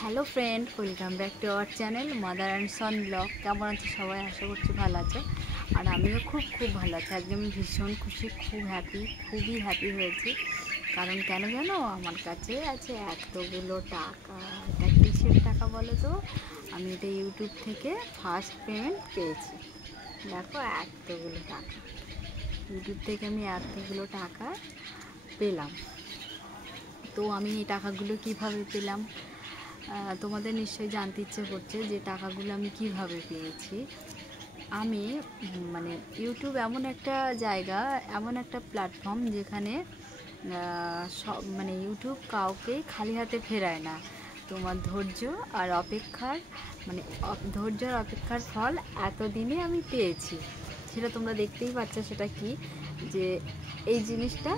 Hello friend, welcome back to our channel mother and Son blog. কেমন আছে সবাই? আশা করছি ভালো আছে। আর আমিও খুব ভালো আছি। আজকে আমি ভীষণ খুশি, খুবই হ্যাপি হয়েছি। কারণ কেন জানো, আমার কাছে আছে এতগুলো টাকা। এটা কিসের টাকা বলো তো? আমি এটা ইউটিউব থেকে ফার্স্ট পেমেন্ট পেয়েছি। দেখো, এতগুলো টাকা ইউটিউব থেকে আমি এতগুলো টাকা পেলাম। তো আমি এই টাকাগুলো কিভাবে পেলাম তোমাদের নিশ্চয়ই জানতে ইচ্ছে করছে যে টাকাগুলো আমি কিভাবে পেয়েছি। আমি মানে ইউটিউব এমন একটা জায়গা, এমন একটা প্ল্যাটফর্ম যেখানে সব মানে ইউটিউব কাউকে খালি হাতে ফেরায় না। তোমার ধৈর্য আর অপেক্ষার মানে ধৈর্য আর অপেক্ষার ফল এতদিনে আমি পেয়েছি। সেটা তোমরা দেখতেই পাচ্ছ। সেটা কি যে এই জিনিসটা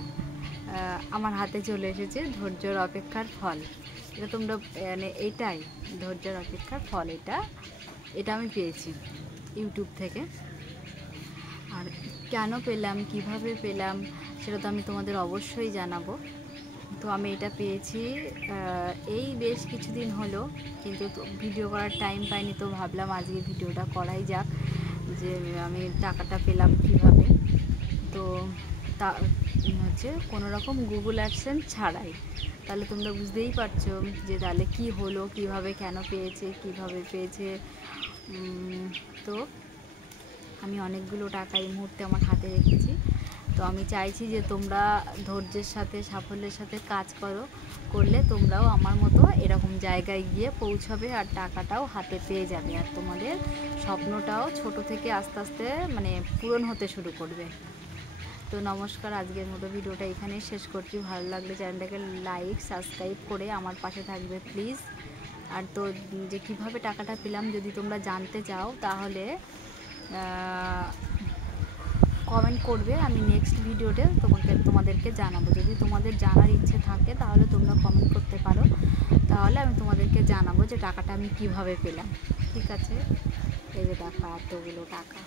আমার হাতে চলে এসেছে, ধৈর্যর অপেক্ষার ফল। এটা তোমরা মানে এইটাই ধৈর্যের অপেক্ষার ফল। এটা আমি পেয়েছি ইউটিউব থেকে। আর কেন পেলাম, কিভাবে পেলাম, সেটা তো আমি তোমাদের অবশ্যই জানাবো। তো আমি এটা পেয়েছি এই বেশ কিছুদিন হলো, কিন্তু ভিডিও করার টাইম পাইনি। তো ভাবলাম আজকে ভিডিওটা করাই যাক যে আমি টাকাটা পেলাম কিভাবে। তো তা হচ্ছে কোনো রকম গুগল অ্যাডসেন্স ছাড়াই। তাহলে তোমরা বুঝতেই পারছো যে তাহলে কি হলো, কিভাবে, কেন পেয়েছে, কিভাবে পেয়েছে। তো আমি অনেকগুলো টাকা এই মুহূর্তে আমার হাতে রেখেছি। তো আমি চাইছি যে তোমরা ধৈর্যের সাথে, সাফল্যের সাথে কাজ করলে তোমরাও আমার মতো এরকম জায়গায় গিয়ে পৌঁছাবে আর টাকাটাও হাতে পেয়ে যাবে। আর তোমাদের স্বপ্নটাও ছোট থেকে আস্তে আস্তে মানে পূরণ হতে শুরু করবে। তো নমস্কার, আজকের মতো ভিডিওটা এখানেই শেষ করছি। ভালো লাগলে চ্যানেলটাকে লাইক, সাবস্ক্রাইব করে আমার পাশে থাকবে প্লিজ। আর তো যে কিভাবে টাকাটা পেলাম যদি তোমরা জানতে চাও তাহলে কমেন্ট করবে। আমি নেক্সট ভিডিওতে তোমাদেরকে জানাবো। যদি তোমাদের জানার ইচ্ছে থাকে তাহলে তোমরা কমেন্ট করতে পারো, তাহলে আমি তোমাদেরকে জানাবো যে টাকাটা আমি কিভাবে পেলাম। ঠিক আছে? এই যে দেখো, এতগুলো টাকা।